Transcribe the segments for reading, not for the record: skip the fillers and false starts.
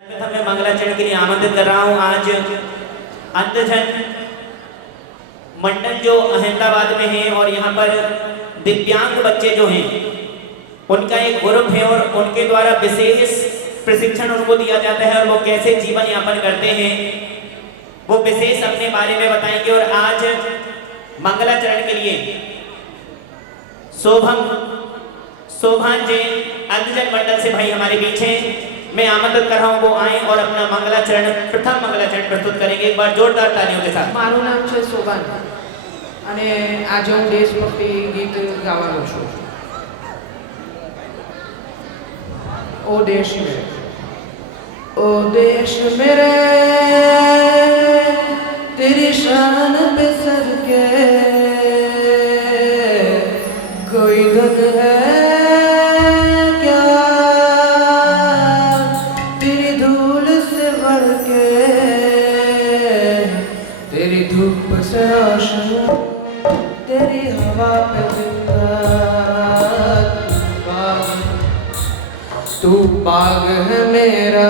मैं मंगलाचरण के लिए आमंत्रित कर रहा हूं। आज अंधजन मंडल जो अहमदाबाद में है और यहाँ पर दिव्यांग बच्चे जो हैं उनका एक ग्रुप है और उनके द्वारा विशेष प्रशिक्षण उनको दिया जाता है और वो कैसे जीवन यापन करते हैं वो विशेष अपने बारे में बताएंगे। और आज मंगलाचरण के लिए शोभान जैन अंधजन मंडल से भाई हमारे बीच हैं। मैं आमंत्रित कर रहा हूँ वो आए और अपना प्रथम मंगलाचरण प्रस्तुत करेंगे। एक बार जोरदार तालियों के साथ। મારું નામ છે શોભાન અને આજે હું દેશભક્તિ ગીત ગાવાનો છું। ओ देश मेरे तेरी शान पे सदके कोई धन है क्या तेरी धूल से बढ़ के तेरी धूप से रोशन तेरी हवा पे जिंदा तू बाग है मेरा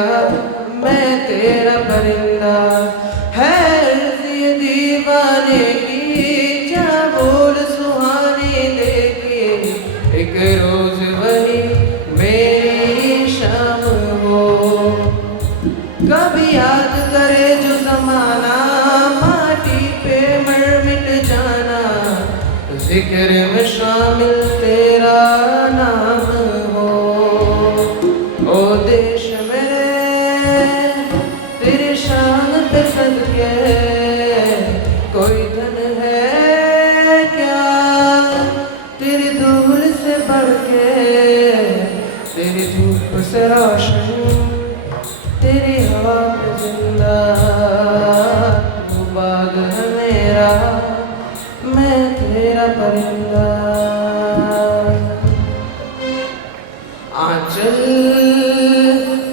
मैं तेरा परिंदा है ये दीवाने की क्या बोल सुहानी लेके एक रोज वही मेरी शाम हो कभी याद करे जो जमाना माटी पे मर मिट जाना जिक्र में शामिल तेरा नाम हो। ओ देश मेरे तेरी शान पे सदके कोई धन है क्या तेरी धूल से बढ़ के तेरी धूप से रोशन तेरी हवा पे जिंदा तू बाग है मेरा मैं तेरा परिंदा। आंचल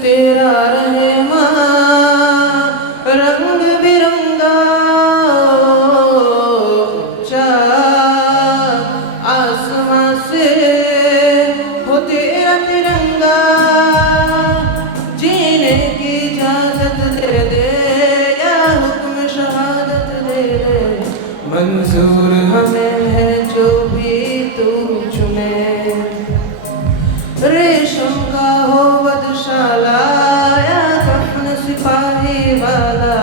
तेरा रहे माँ रंग बिरंगा ऊंचा आसमां से हो तेरा तिरंगा जीने की इजाजत दे दे या हुक्म शहादत दे दे मंजूर हमें है जो भी तू चुने रेशम का हो वधशाला या कफन सिपाही वाला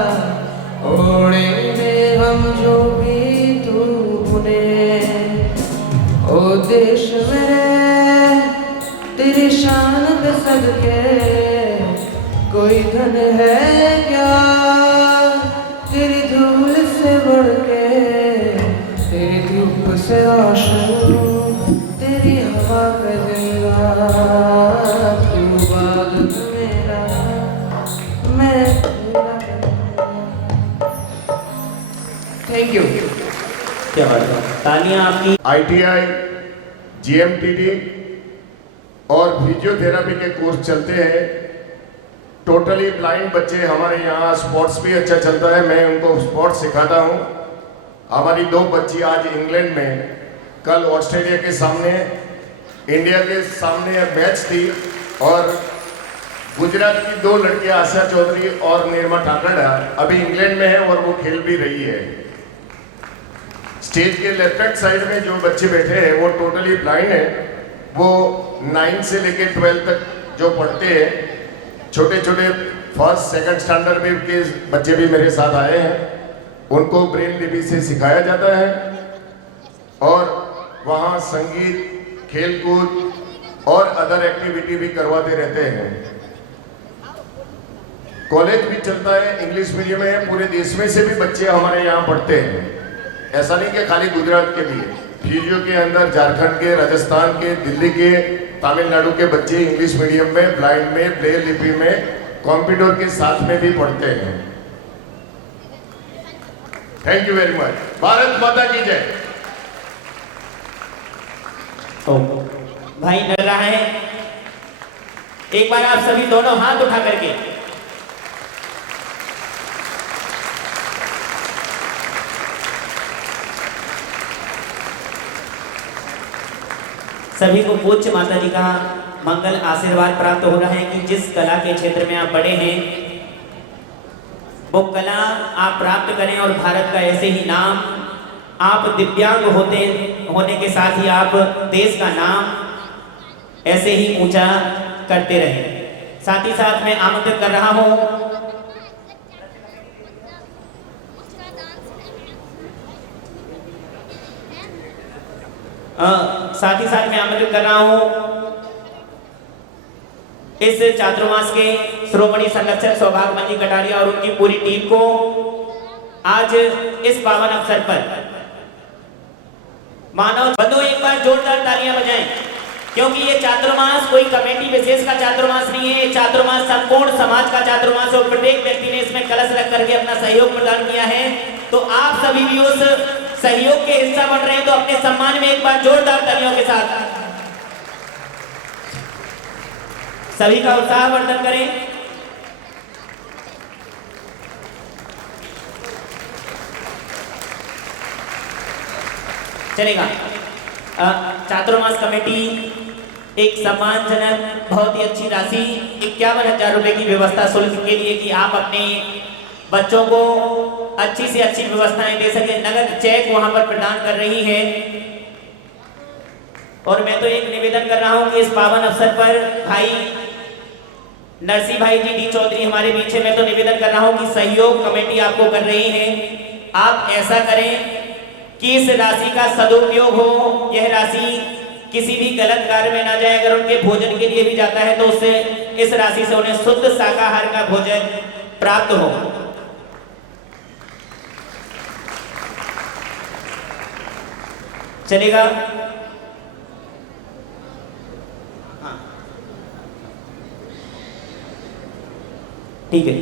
ओढ़ेंगे हम जो भी तू बुने। ओ देश मेरे तेरी शान पे सदके कोई धन है क्या तेरी धूल से बढ़ के तेरी धूप से रोशन तेरी हवा पे जिंदा तू बाग मेरा मैं थैंक यू। क्या बात है, तालियां आपकी। ITI, GMTD और फिजियोथेरेपी के कोर्स चलते हैं। टोटली ब्लाइंड बच्चे हमारे यहाँ स्पोर्ट्स भी अच्छा चलता है, मैं उनको स्पोर्ट्स सिखाता हूँ। हमारी 2 बच्ची आज इंग्लैंड में कल ऑस्ट्रेलिया के सामने इंडिया के सामने मैच थी और गुजरात की 2 लड़कियां आशा चौधरी और निर्मा ठाकड़ा अभी इंग्लैंड में है और वो खेल भी रही है। स्टेज के लेफ्ट हैंड साइड में जो बच्चे बैठे हैं वो टोटली ब्लाइंड है। वो 9 से लेके 12 तक जो पढ़ते हैं, छोटे छोटे फर्स्ट सेकंड स्टैंडर्ड में के बच्चे भी मेरे साथ आए हैं। उनको ब्रेन लिपि से सिखाया जाता है और वहाँ संगीत, खेलकूद और अदर एक्टिविटी भी करवाते रहते हैं। कॉलेज भी चलता है, इंग्लिश मीडियम है। पूरे देश में से भी बच्चे हमारे यहाँ पढ़ते हैं। ऐसा नहीं कि खाली गुजरात के लिए, फिजियो के अंदर झारखंड के, राजस्थान के, दिल्ली के, तमिलनाडु के बच्चे इंग्लिश मीडियम में, ब्लाइंड में, ब्रेल लिपि में, कंप्यूटर के साथ में भी पढ़ते हैं। Thank you very much. Bharat माता की जय। तो भाई डर रहा है, एक बार आप सभी दोनों हाथ उठा करके सभी को पूज्य माता जी का मंगल आशीर्वाद प्राप्त हो रहा है कि जिस कला के क्षेत्र में आप बड़े हैं वो कला आप प्राप्त करें और भारत का ऐसे ही नाम, आप दिव्यांग होने के साथ ही आप देश का नाम ऐसे ही ऊंचा करते रहें। साथ ही साथ मैं आमंत्रित कर रहा हूं इस चातुर्मास के श्रोमणी संरक्षक सौभाग्यमल जी कटारिया और उनकी पूरी टीम को आज इस पावन अवसर पर मानव बंधु एक बार जोरदार तालियां बजाएं, क्योंकि ये चातुर्मास कोई कमेटी विशेष का चातुर्मास नहीं है। ये चातुर्मास संपूर्ण समाज का चातुर्मास और प्रत्येक व्यक्ति ने इसमें कलश रख करके अपना सहयोग प्रदान किया है। तो आप सभी भी उस सहयोग के हिस्सा बन रहे हैं, तो अपने सम्मान में एक बार जोरदार तालियों के साथ सभी का उत्साहवर्धन करें। चलेगा। चातुर्मास कमेटी एक सम्मानजनक बहुत ही अच्छी राशि 51,000 रुपए की व्यवस्था शुल्क के लिए कि आप अपने बच्चों को अच्छी से अच्छी व्यवस्थाएं दे सके, नगद चेक वहां पर प्रदान कर रही है। और मैं तो एक निवेदन कर रहा हूं कि इस पावन अवसर पर भाई नरसिंह भाई जी डी चौधरी हमारे बीच है, मैं तो निवेदन कर रहा हूं कि सहयोग कमेटी आपको कर रही है, आप ऐसा करें कि इस राशि का सदुपयोग हो। यह राशि किसी भी गलत कार्य में ना जाए। अगर उनके भोजन के लिए भी जाता है तो उससे इस राशि से उन्हें शुद्ध शाकाहार का भोजन प्राप्त हो। चलेगा। हाँ ठीक है।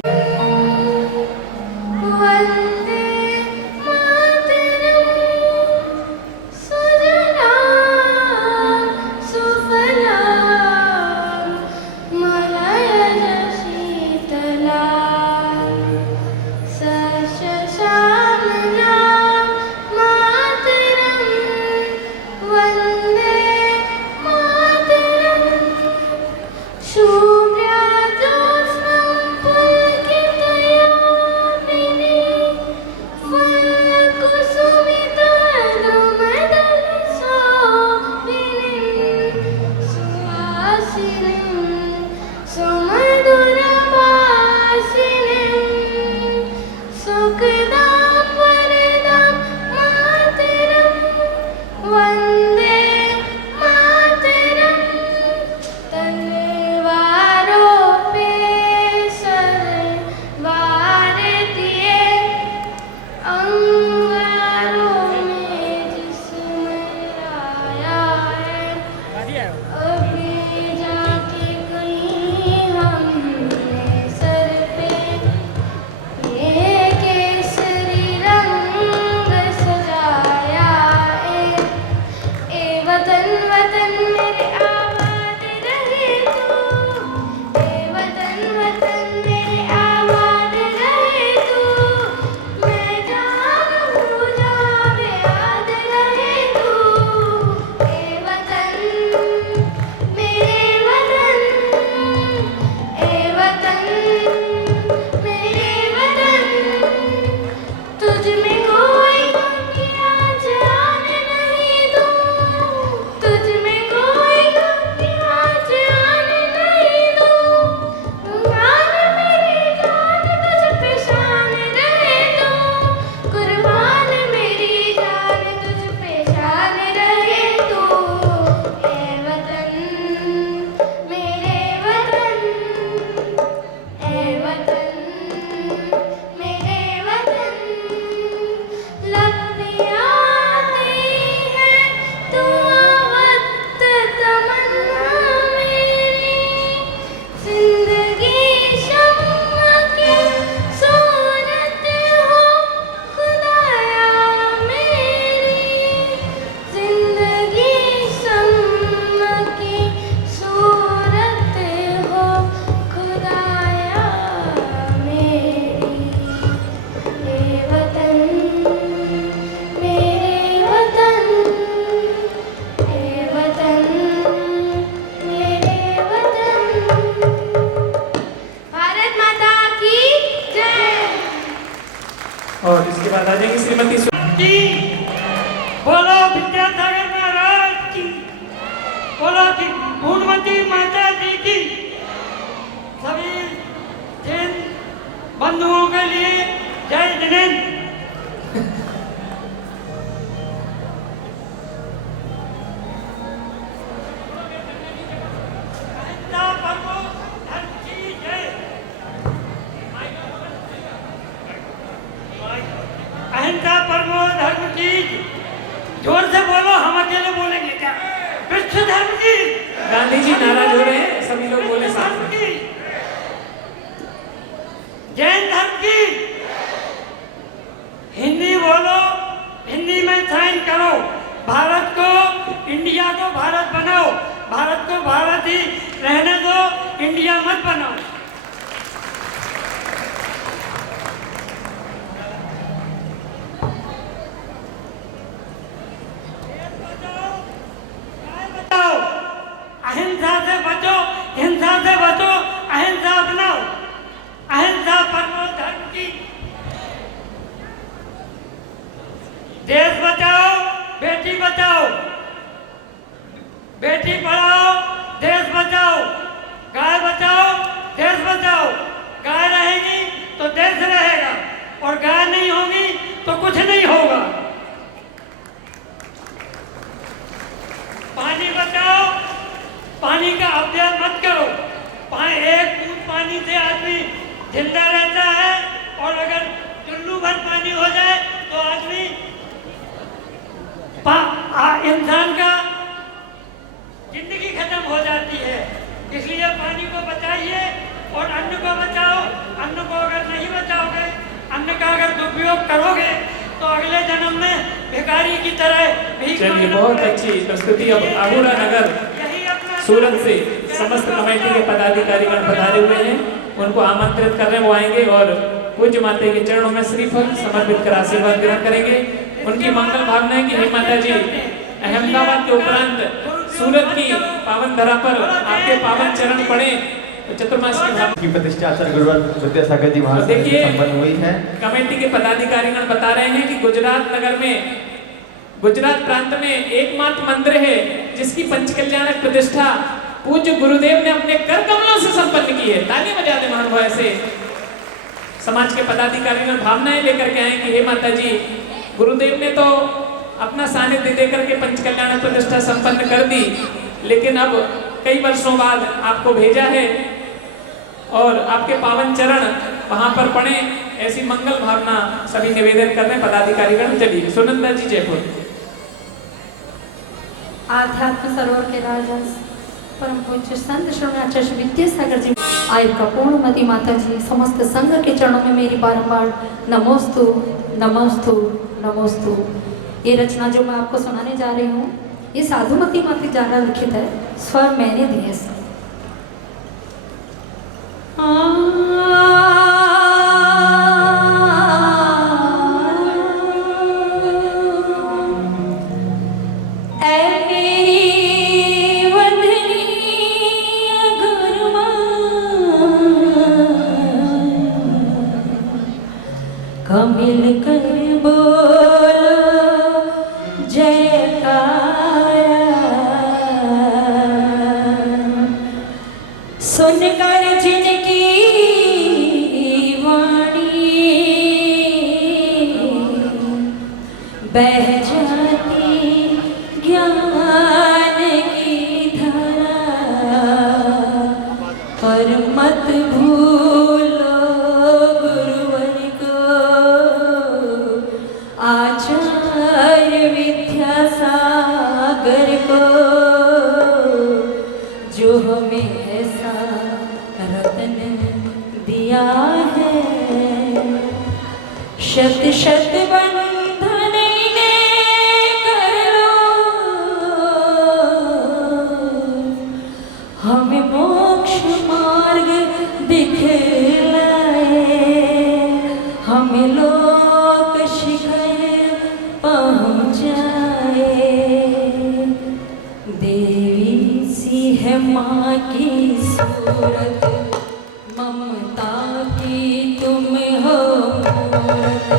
उसके बाद आ जाएंगे श्रीमती की बोलो विद्यासागर महाराज की, बोलो कि पूर्णवती माता जी की। सभी जैन बंधुओं के लिए जय जिनेन्द्र। अहिंसा परमो धर्म की, जोर से बोलो, हम अकेले बोलेंगे क्या? विश्व धर्म की। गांधी जी नाराज हो रहे हैं, सभी लोग बोले साथ धर्म में। की, जैन धर्म की। हिंदी बोलो, हिंदी में साइन करो। भारत को, इंडिया को भारत बनाओ, भारत को भारत ही रहने दो, इंडिया मत बनाओ। अहिंसा से बचो, हिंसा से बचो, अहिंसा अपनाओ। अहिंसा परमो धर्म की। देश बचाओ, बेटी बचाओ, बेटी पढ़ाओ, देश बचाओ, गाय बचाओ, देश बचाओ। गाय रहेगी तो देश रहेगा, और गाय नहीं होगी तो कुछ नहीं होगा। पानी बचाओ, पानी का अपव्यय मत करो। एक बूंद पानी से आदमी जिंदा रहता है, और अगर चुल्लू भर पानी हो जाए तो आदमी इंसान का जिंदगी खत्म हो जाती है। इसलिए पानी को बचाइए और अन्न को बचाओ। अन्न को अगर नहीं बचाओगे, अन्न का अगर दुरुपयोग करोगे, तो अगले जन्म में भिखारी की तरह भीख चलिए, मांगना बहुत पड़ेगा। अच्छी प्रस्तुति। अब अबूरा नगर यही अपना सूरत से समस्त कमेटी के पदाधिकारीगण पधारे हुए हैं, उनको आमंत्रित कर रहे हैं, वो आएंगे और पूज्य माता के चरणों में श्रीफल समर्पित कर आशीर्वाद ग्रहण करेंगे। उनकी मंगल भावना है कि हे माता जी, अहमदाबाद के उपरांत सूरत की पावन धरा पर आपके पावन चरण पड़े, तो चतुर्मास की भाव की प्रतिष्ठा आचार्य गुरुवर विद्यासागर जी महाराज से देखिए, संपन्न हुई है। कमेटी के पदाधिकारीगण बता रहे हैं कि गुजरात नगर में, गुजरात प्रांत में एकमात्र मंदिर है जिसकी पंचकल्याणक प्रतिष्ठा पूज्य गुरुदेव ने अपने कर कमलों से संपन्न की है। ताली बजा दे महानुभाव। ऐसे समाज के पदाधिकारीगण भावनाएं लेकर के आए कि हे माता जी, गुरुदेव ने तो अपना सानिध्य देकर के पंचकल्याणक प्रतिष्ठा संपन्न कर दी, लेकिन अब कई वर्षों बाद आपको भेजा है और आपके पावन चरण वहां पर पड़े, ऐसी मंगल भावना सभी निवेदन कर रहे हैं पदाधिकारीगण। चलिए, सुनंदा जी जयपुर। आध्यात्म सरोवर के राजा परम पूज्य संत श्री विद्यासागर जी आयु का पूर्णमती माता जी समस्त संघ के चरणों में मेरी बारंबार नमोस्तु नमोस्तु नमोस्तु। ये रचना जो मैं आपको सुनाने जा रही हूँ, ये साधुमती माता द्वारा लिखित है, स्वर मैंने दिए सब। मिल कर बोलो जयकारा, सुनकर जिनकी वाणी बह जाती ज्ञान की धारा, पर मत भूलो गुरुवर को आचार्य विद्यासागर को, जो हमें ऐसा रतन दिया है। शत शत बंधन इन्हें कर लो, हमें मोक्ष मार्ग दिखलाए, हमें लोक शिखर पहुँचाए। देवी सी है माँ की सूरत, ममता की तुम हो मूरत,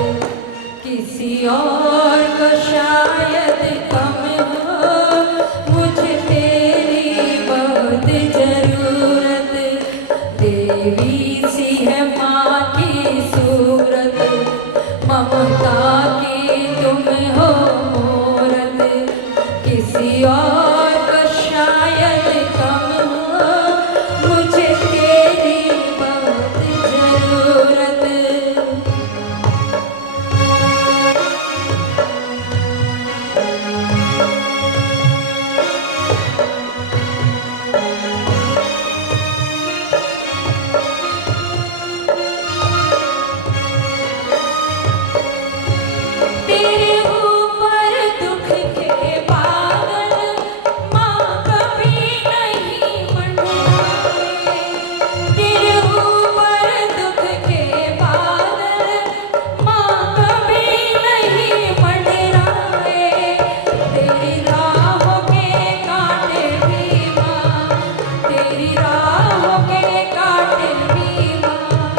किसी और को शायद कम हो, मुझे तेरी बहुत जरूरत। देवी सी है माँ की सूरत, ममता की तुम हो मूरत। किसी और को शायद कम हो, मुझे तेरी बहुत जरूरत। तेरे ऊपर दुख के बादल माँ कभी नहीं मंडराए। तेरे ऊपर दुख के बादल माँ कभी नहीं मंडराए। तेरी राहों के कांटे भी माँ, तेरी राहों के कांटे भी माँ,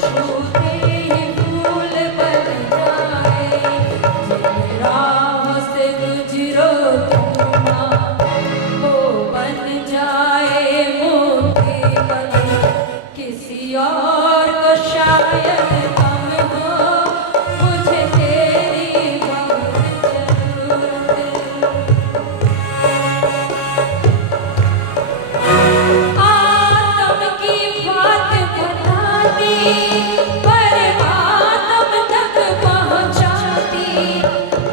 छूते ही फूल बन जाए। जिन राहों से गुजरो तुम माँ, वो बन जाए मोती बन। किसी और को शायद कम हो, मुझे तेरी बहुत जरूरत। आत्म की बात बताती, पर आत्म तक पहुँचाती।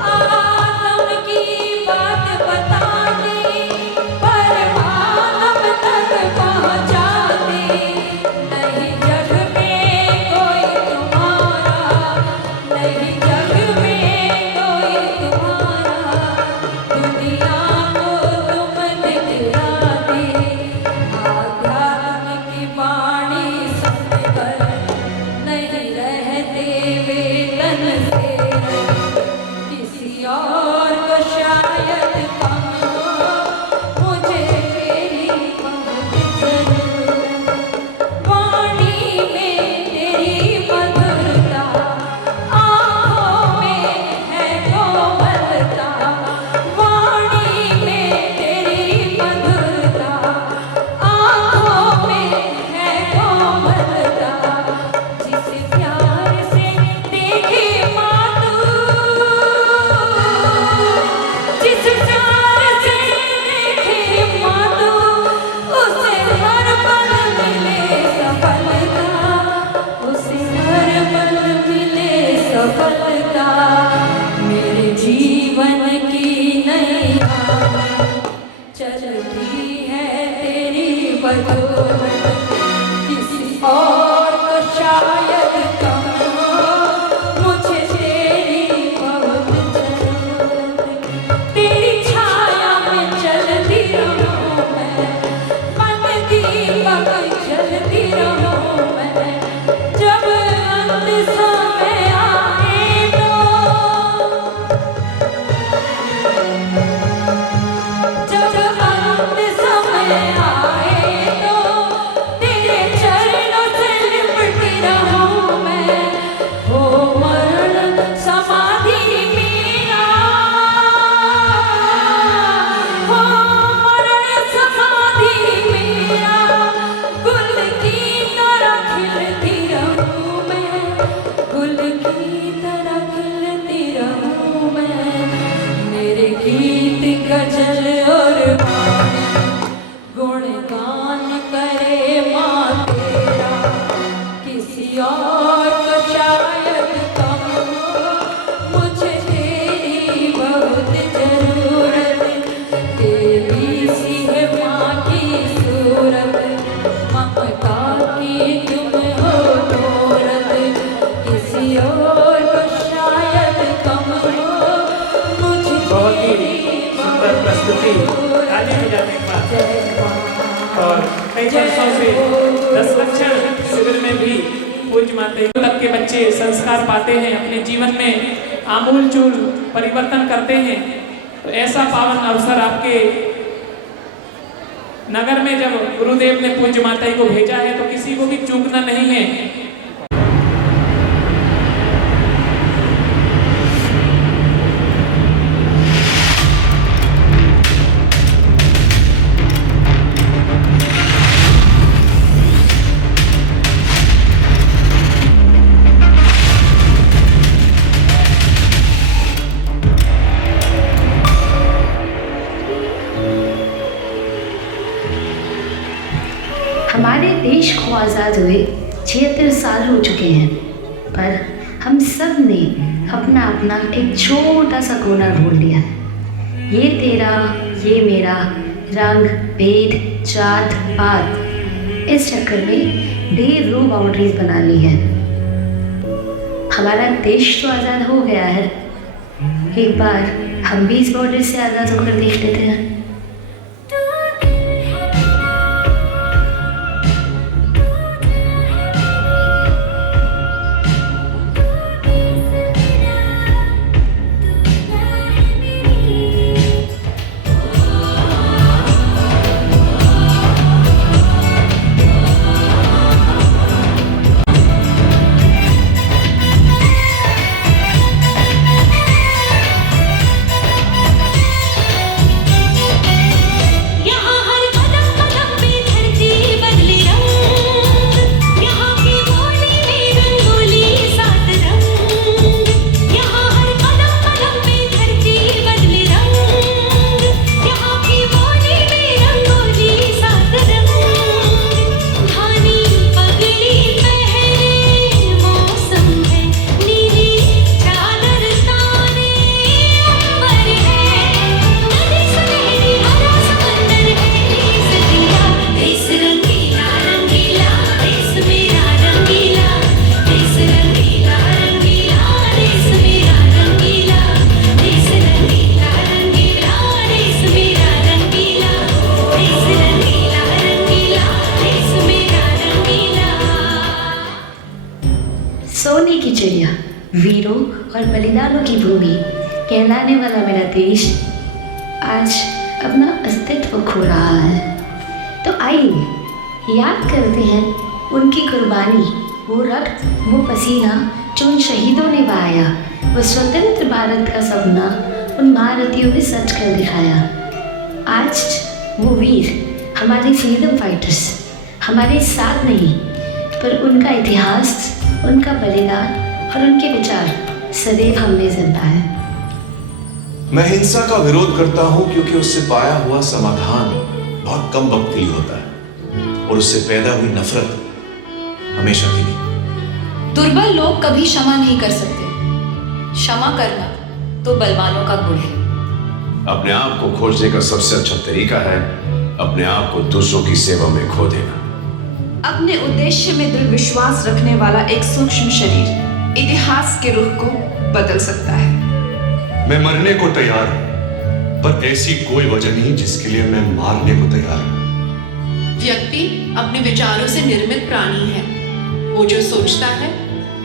आत्म की बात बताती, पर आत्म तक पहुँचाती। नहीं जग में कोई तुम्हारा, नहीं जग में कोई तुम्हारा, दुनिया को तुम दिखलाती। आध्यात्म की वाणी सुनकर नहीं रहते वे तन से। किसी और को शायद कम हो, मुझे तेरी बहुत जरूरत। वाणी में तेरी मधुरता, आँखों में है कोमलता। वाणी में तेरी मधुरता, आँखों में है कोमलता। जिस प्यार से देखे माँ तू, जिस प्यार से देखे माँ तू, उसे हर पल मिले सफलता, उसे हर पल मिले सफलता। मेरे जीवन की नैया चलती है तेरी बदौलत। किसी और को शायद कम हो, मुझे तेरी बहुत जरूरत। तेरी छाया में चलती रहूं मैं, मन दीपक जलती रहूं मैं। जब अंत समय आए तो, जब अंत समय आए तो, तेरे चरणों से लिपटी रहूं मैं। हो मरण समाधि मेरा, हो मरण समाधि मेरा, गुल की तरह खिलती रहूं मैं, गुल की तरह खिलती रहूं मैं। मेरे गीत गजल और वाणी गुणगान करे माँ तेरा। किसी और को शायद कम हो, मुझे तेरी बहुत जरूरत। देवी सी है माँ की सूरत, ममता की तुम हो मूरत। किसी और को शायद कम हो, मुझे बहुत ही तेरी सुंदर प्रस्तुति। ताली बजाते हैं एक बार। और कई वर्षों से 10 लक्षण शिविर में भी पूज्य माता तक के बच्चे संस्कार पाते हैं, अपने जीवन में आमूल चूल परिवर्तन करते हैं। तो ऐसा पावन अवसर आपके नगर में जब गुरुदेव ने पूज्य माता को भेजा है तो किसी को भी चूकना नहीं है। हमारे देश को आज़ाद हुए 76 साल हो चुके हैं, पर हम सब ने अपना अपना एक छोटा सा कोना ढूंढ लिया है। ये तेरा, ये मेरा, रंग, भेद, जात, पात, इस चक्कर में ढेर रो बाउंड्रीज बना ली है। हमारा देश तो आज़ाद हो गया है, एक बार हम भी इस बॉर्डर से आज़ाद होकर देख लेते हैं। सोने की चिड़िया, वीरों और बलिदानों की भूमि कहलाने वाला मेरा देश आज अपना अस्तित्व खो रहा है। तो आइए याद करते हैं उनकी कुर्बानी, वो रक्त, वो पसीना जो उन शहीदों ने बहाया, वो स्वतंत्र भारत का सपना उन भारतीयों ने सच कर दिखाया। आज वो वीर हमारे फ्रीडम फाइटर्स हमारे साथ नहीं, पर उनका इतिहास, उनका बलिदान और उनके विचार सदैव हम में जिंदा है। मैं हिंसा का विरोध करता हूं क्योंकि उससे पाया हुआ समाधान बहुत कम वक्त के लिए होता है और उससे पैदा हुई नफरत हमेशा के लिए। दुर्बल लोग कभी क्षमा नहीं कर सकते। क्षमा करना तो बलवानों का गुण है। अपने आप को खोजने का सबसे अच्छा तरीका है अपने आप को दूसरों की सेवा में खो देना। अपने उद्देश्य में दृढ़ विश्वास रखने वाला एक सूक्ष्म शरीर इतिहास के रुख को बदल सकता है। मैं मरने को तैयार हूं, पर ऐसी कोई वजह नहीं जिसके लिए मैं मारने को तैयार हूं। व्यक्ति अपने विचारों से निर्मित प्राणी है। वो जो सोचता है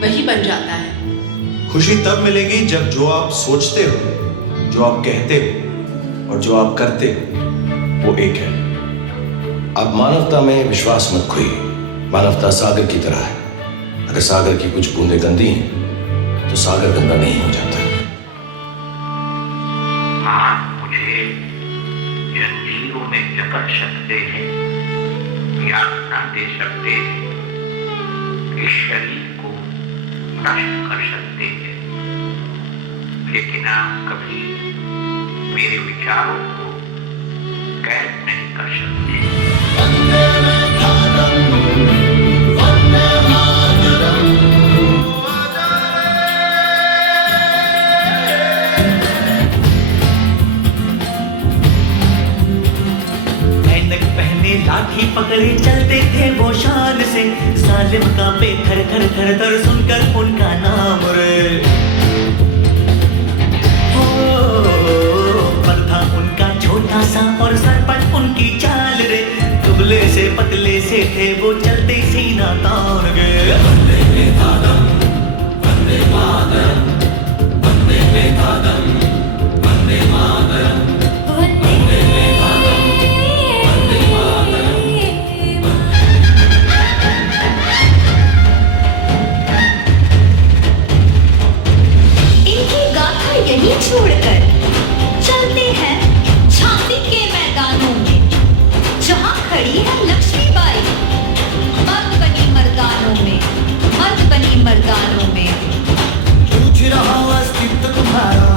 वही बन जाता है। खुशी तब मिलेगी जब जो आप सोचते हो, जो आप कहते हो और जो आप करते हो वो एक है। आप मानवता में विश्वास मत खोइए। मानवता सागर की तरह है। अगर सागर की कुछ बूंदें गंदी हैं तो सागर गंदा नहीं हो जाता। आप मुझे जंजीरों में जकड़ सकते हैं, यातना दे सकते हैं, इस शरीर को नष्ट कर सकते हैं, लेकिन आप कभी मेरे विचारों को कैद नहीं कर सकते। लाठी पकड़े चलते थे वो शान से, जालिम कांपे थर थर थर थर सुनकर उनका नाम रे। पर था उनका छोटा सा और सरपट उनकी चाल रे, दुबले से पतले से थे वो चलते सीना तान गए। वंदे मातरम, वंदे मातरम, वंदे मातरम, वंदे मातरम। यही छोड़कर चलते हैं झांसी के मैदानों में, जहां खड़ी है लक्ष्मीबाई, मर्द बनी मर्दानों में, मर्द बनी मर्दानों में। पूछ रहा अस्तित्व तुम्हारा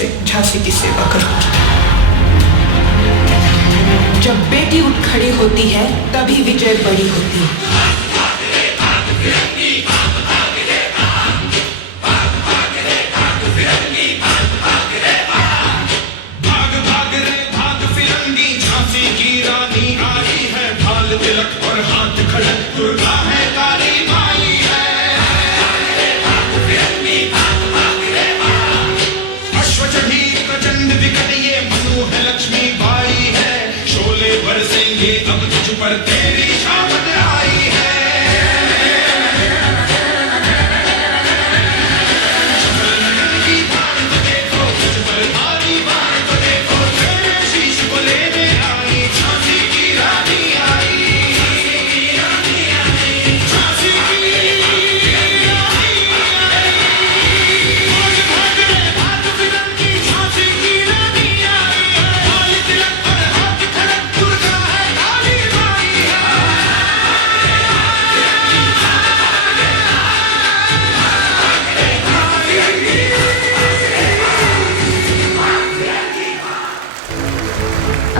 से झांसी की सेवा करूंगी। जब बेटी उठ खड़ी होती है तभी विजय बड़ी होती है। भाग भाग रे भाग फिरंगी, झांसी की रानी आई है, ढाल तिलक और हाथ खड़क, दुर्गा है काली माई है। अश्व चढ़ी प्रचंड विकट ये मनु है, लक्ष्मी बाई है, शोले बरसेंगे अब तुझ पर, तेरी शामत आई है।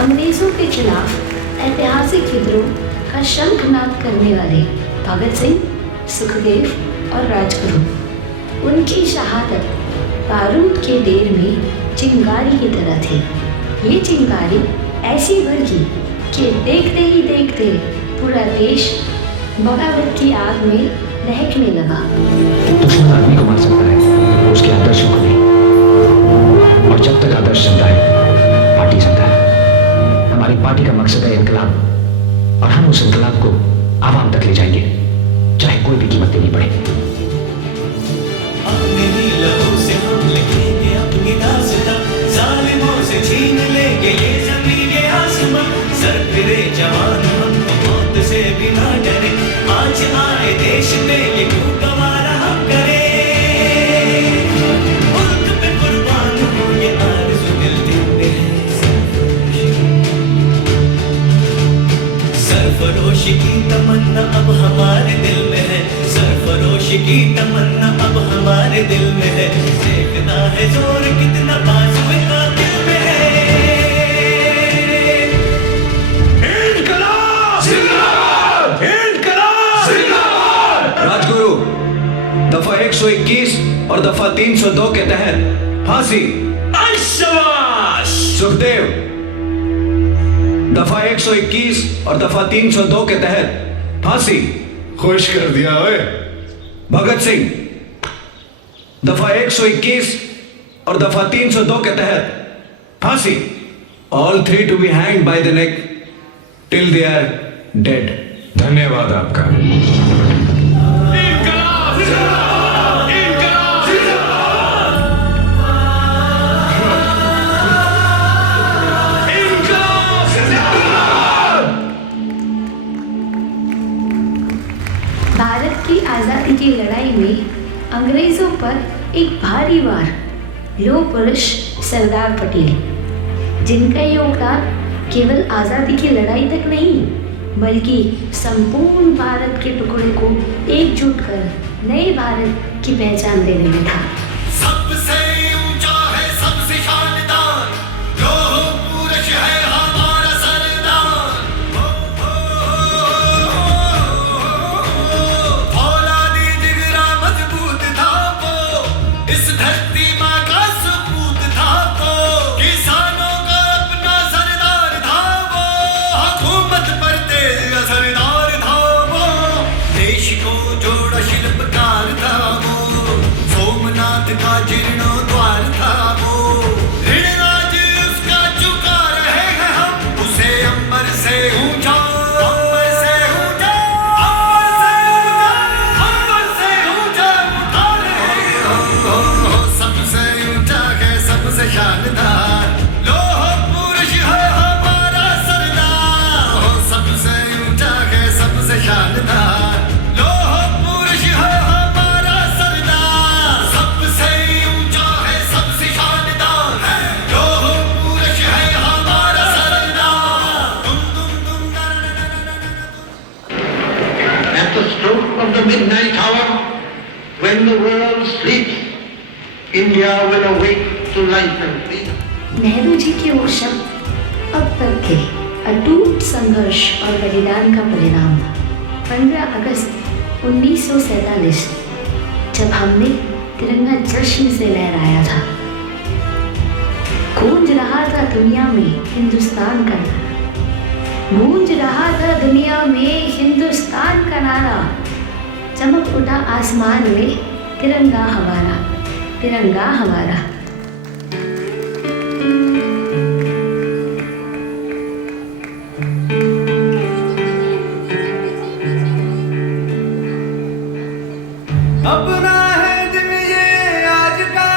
अंग्रेजों के खिलाफ ऐतिहासिक विद्रोह का शंखनाद करने वाले भगत सिंह, सुखदेव और राजगुरु, उनकी शहादत बारूद के ढेर में चिंगारी की तरह थी। ये चिंगारी ऐसी भड़की कि देखते ही देखते पूरा देश बगावत की आग में दहकने लगा। दुश्मन आदमी को मार सकता है, उसके आदर्शों को नहीं। और जब तक आदर्श चलता है, पार्टी चलता है। हमारी पार्टी का मकसद है इनकलाब, और हम उस इनकलाब को आवाम तक ले जाएंगे, चाहे कोई भी कीमत देनी पड़े। अपने लहू से हम लिखेंगे अपनी दास्तां, जालिमों से छीन लेंगे ये ज़मीन ये आसमां। सर फिरे जवान हम मौत से भी ना डरे, आज आए देश में ये क्यों गवारा हम करें। मुल्क पे कुर्बान हो ये आरज़ू दिल में है। सरफरोशी की तमन्ना अब हमारे दिल में है, सरफरोशी की तमन्ना अब हमारे दिल में है। देखना है जोर कितना बाजुए का दिल में है। इनकलाब जिंदाबाद, इनकलाब जिंदाबाद। राजगुरु, दफा 121 और दफा 302 के तहत फांसी। सुखदेव, दफा 121 और दफा 302 के तहत फांसी। खुश कर दिया ओए। भगत सिंह, दफा 121 और दफा 302 के तहत फांसी। All three to be hanged by the neck till they are dead. धन्यवाद आपका। भारत की आज़ादी की लड़ाई में अंग्रेज़ों पर एक भारी वार लौह पुरुष सरदार पटेल, जिनका योगदान केवल आज़ादी की लड़ाई तक नहीं बल्कि संपूर्ण भारत के टुकड़े को एकजुट कर नए भारत की पहचान देने में था। सबसे ऊंचा है सबसे शानदार, लौह पुरुष है हमारा सरदार। औलादी जिगरा मजबूत था वो, इस धरती माँ का सपूत था वो, किसानों का अपना सरदार था वो, हुकूमत पर तेज असरदार था वो, देश को जोड़ा शिल्पकार था वो, सोमनाथ नेहरू जी के वो शब्द अब तक के अटूट संघर्ष और बलिदान का परिणाम। 15 अगस्त 1947 जब हमने तिरंगा जश्न से लहराया था, गूंज रहा था दुनिया में हिंदुस्तान का नारा, गूंज रहा था दुनिया में हिंदुस्तान का नारा। चमक उठा आसमान में तिरंगा हमारा, तिरंगा हमारा। अपना है दिन ये आज का,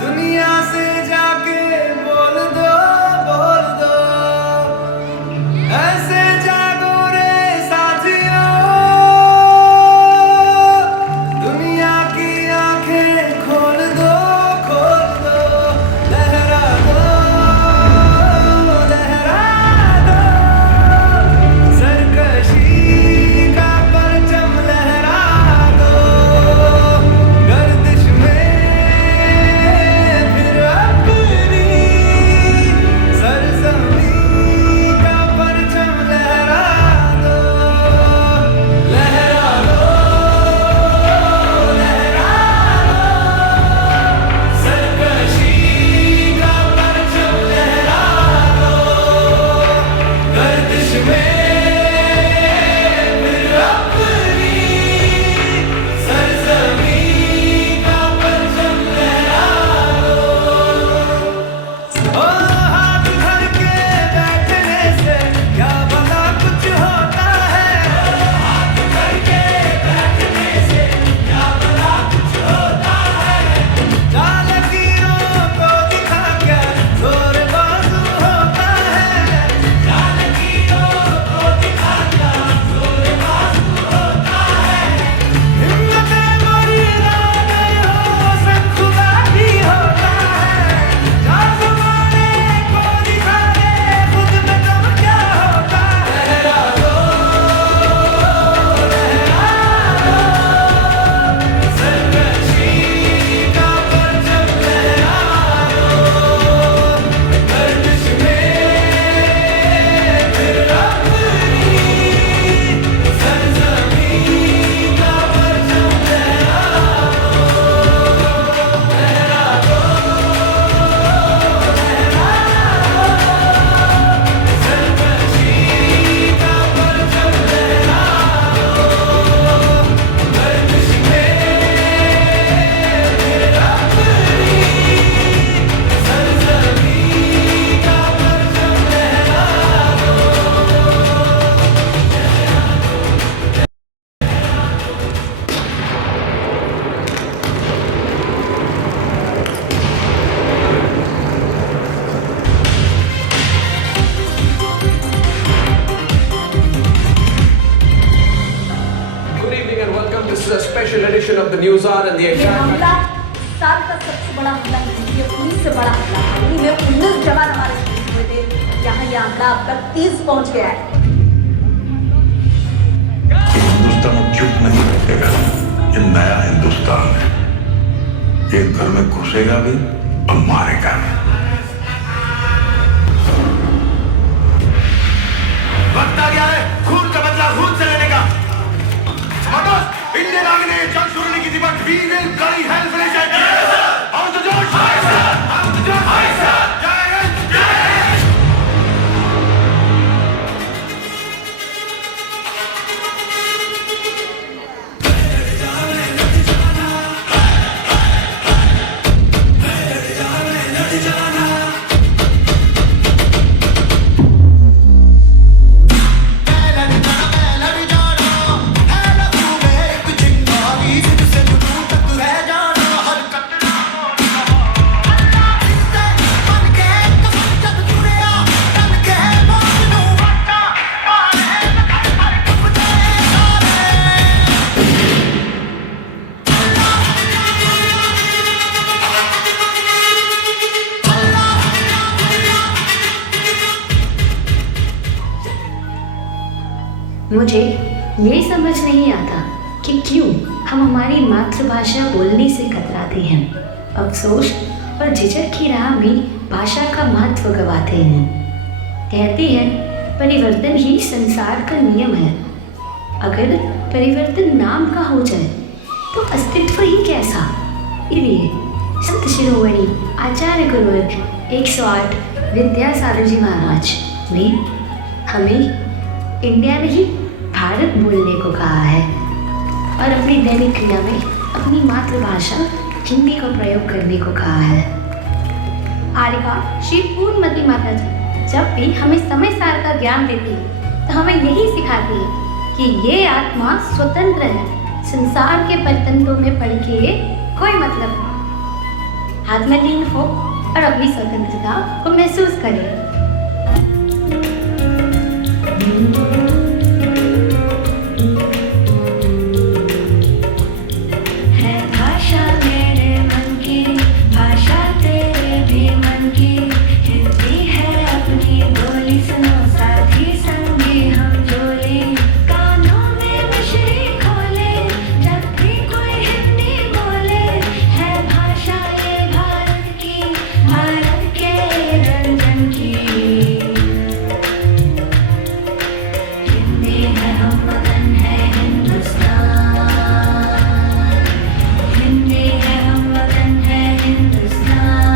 दुनिया से जाके बोल दो, बोल दो। ऐसे जागो रे साथियों, दुनिया की आंखें खोल दो, खोल दो। लहरा दो, लहरा दो, सरकशी का परचम लहरा दो। गर्दिश में फिर अपनी सरजमीं का परचम लहरा दो। लहरा दो, लहरा दो, सरकशी का परचम लहरा दो। गर्दिश में फिर अपनी सरजमीं का परचम लहरा दो। ओ हाथ धर के बैठने से क्या भला कुछ होता है, हाथ धर के बैठने से क्या भला कुछ होता है। चाल लकीरों को दिखा के जोर बाजू होता है, चाल लकीरों को दिखा के जोर बाजू होता है। हिम्मतें बड़ी लाने हो से खुदा भी होता है। जा ज़माने को दिखा दे खुद में दम क्या होता है। लहरा दो, लहरा दो, सरकशी का परचम लहरा दो। गर्दिश में फिर अपनी सरजमीं का परचम लहरा दो। लहरा दो, लहरा दो, सरकशी का परचम लहरा दो। गर्दिश में फिर अपनी सरजमीं का परचम लहरा Good evening and welcome. This is a special edition of the News Hour and the ये entire. हमला साल का सबसे बड़ा हमला है। ये 19 से बड़ा हमला है। दिल्ली में 19 जवान हमारे शहीद हुए थे। यहाँ ये हमला अब तक 30 पहुँच गया है। हिंदुस्तान चुप नहीं बैठेगा। ये नया हिंदुस्तान है। ये घर में घुसेगा भी और मारेगा भी। वक्त आ गया है खून का बदला खून से लेने का। मनोज, इंडियन आर्मी ने जंग शुरू नहीं की थी, but we will bloody hell finish it. और तो जोश, और तो जोश, जय हिंद, जय हिंद। मुझे ये समझ नहीं आता कि क्यों हम हमारी मातृभाषा बोलने से कतराते हैं। अफसोस और झिझक की राह भी भाषा का महत्व गवाते हैं। कहते हैं परिवर्तन ही संसार का नियम है। अगर परिवर्तन नाम का हो जाए तो अस्तित्व ही कैसा। इसलिए संत शिरोमणि आचार्य गुरुवर्ग 108 विद्यासागर जी महाराज ने हमें इंडिया नहीं भारत बोलने को कहा है और अपनी दैनिक क्रिया में अपनी मातृभाषा हिंदी का प्रयोग करने को कहा है। आर्यका श्री पूर्णमती माता जी जब भी हमें समय सार का ज्ञान देती है तो हमें यही सिखाती है कि ये आत्मा स्वतंत्र है, संसार के परतंत्रों में पड़ के कोई मतलब नहीं। हाथ में लीन हो और अपनी स्वतंत्रता को महसूस करें। है भाषा मेरे मन की, भाषा तेरे भी मन की, हिंदी है अपनी बोली, सुनो साथी संगी हम जोली, कानों में मिश्री खोले जब भी कोई हिंदी बोले, है भाषा ये भारत की, भारत के रंजन की। हिंदी है हम वतन है हिंदुस्तान, हिंदी है हम वतन है हिंदुस्तान,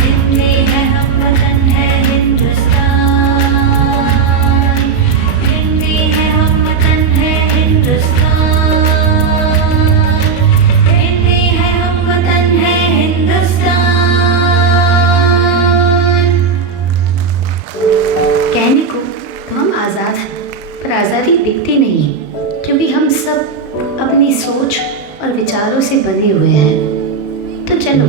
हिंदी है हम वतन है हिंदुस्तान, हिंदी है हम वतन है हिंदुस्तान, हिंदी है हम वतन है हिंदुस्तान। कहने को तो हम आज़ाद हैं, पर आज़ादी दिखती नहीं क्योंकि हम सब अपनी सोच और विचारों से बने हुए हैं। तो चलो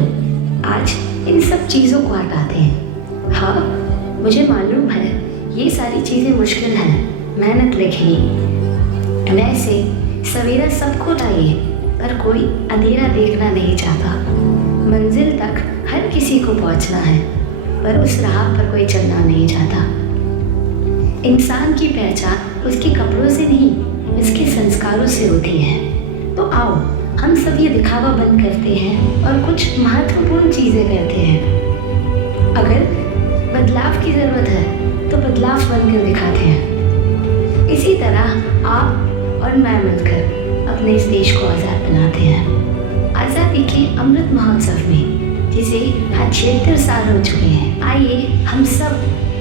आज इन सब चीज़ों को हटाते हैं। हाँ, मुझे मालूम है ये सारी चीज़ें मुश्किल हैं, मेहनत लगेगी। वैसे सवेरा सबको चाहिए पर कोई अंधेरा देखना नहीं चाहता। मंजिल तक हर किसी को पहुंचना है पर उस राह पर कोई चलना नहीं चाहता। इंसान की पहचान उसके कपड़ों से नहीं, उसके संस्कारों से होती है। तो आओ हम सब ये दिखावा बंद करते हैं और कुछ महत्वपूर्ण चीज़ें करते हैं। अगर बदलाव की ज़रूरत है तो बदलाव बनकर दिखाते हैं। इसी तरह आप और मैं मिलकर अपने इस देश को आज़ाद बनाते हैं। आज़ादी के अमृत महोत्सव में जिसे आज 76 साल हो चुके हैं, आइए हम सब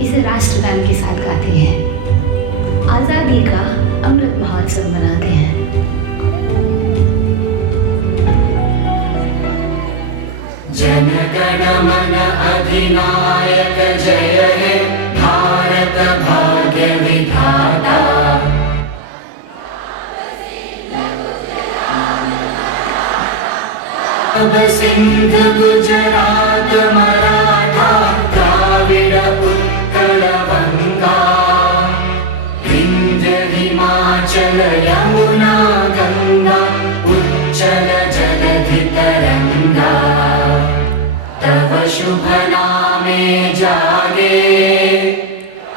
इसे राष्ट्रगान के साथ गाते हैं। आज़ादी का अमृत महोत्सव मनाते हैं। जन गण मन अधिनायक जय हे भारत भाग्य विधाता। अब सिंध गुजरात मराठा द्राविड़ उत्कल बंगा, विंध्य हिमाचल यमुना गंगा, उच्चल जलधि तरंगा। तव शुभ नामे जागे,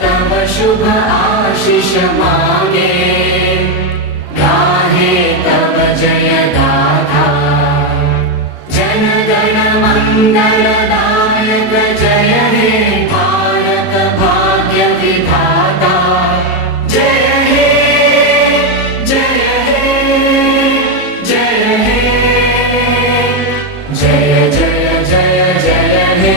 तव शुभ आशीष मांगे, गाहे तव जय गाथा। जन गण मंगलदायक जय हे भारत भाग्य विधाता। जय हे जय हे जय हे, जय जय जय जय हे।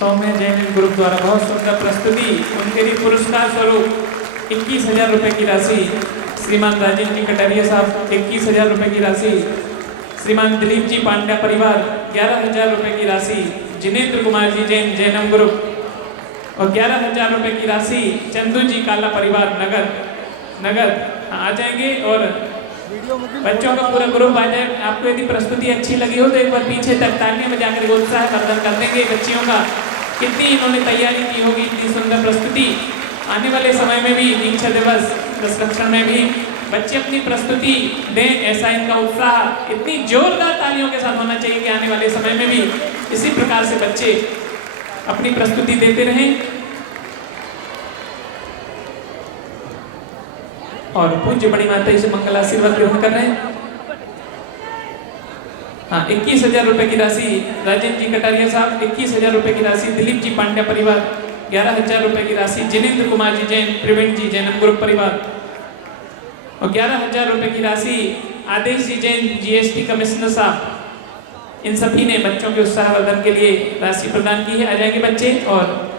सौम्य जैन ग्रुप द्वारा बहुत सुंदर प्रस्तुति। उनके लिए पुरस्कार स्वरूप 21,000 रुपये की राशि श्रीमान राजेंद्र जी कटारिया साहब, 21,000 रुपये की राशि श्रीमान दिलीप जी पांड्या परिवार, 11,000 रुपये की राशि जिनेन्द्र कुमार जी जैन जैनम ग्रुप और 11,000 रुपये की राशि चंदू जी काला परिवार नगद आ जाएंगे। और बच्चों का पूरा ग्रुप आ जाए। आपको यदि प्रस्तुति अच्छी लगी हो तो एक बार पीछे तक तालियों में जाकर उत्साह वर्धन कर देंगे। बच्चियों का कितनी इन्होंने तैयारी की होगी, इतनी सुंदर प्रस्तुति। आने वाले समय में भी दीक्षा दिवस दशलक्षण में भी बच्चे अपनी प्रस्तुति दें, ऐसा इनका उत्साह इतनी जोरदार तालियों के साथ होना चाहिए कि आने वाले समय में भी इसी प्रकार से बच्चे अपनी प्रस्तुति देते रहें। और पूज्य बड़ी माता जी से मंगल आशीर्वाद ग्रहण कर रहे हैं। हाँ, 21,000 रुपए की राशि राजेंद्र जी कटारिया साहब, 21,000 रुपए की राशि दिलीप जी पांड्या परिवार, 11,000 रुपए की राशि जिनेंद्र कुमार जी जैन प्रवीण जी जैनम ग्रुप परिवार और 11,000 रुपए की राशि आदेश जी जैन जीएसटी कमिश्नर साहब। इन सभी ने बच्चों के उत्साहवर्धन के लिए राशि प्रदान की है। आ जाएंगे बच्चे और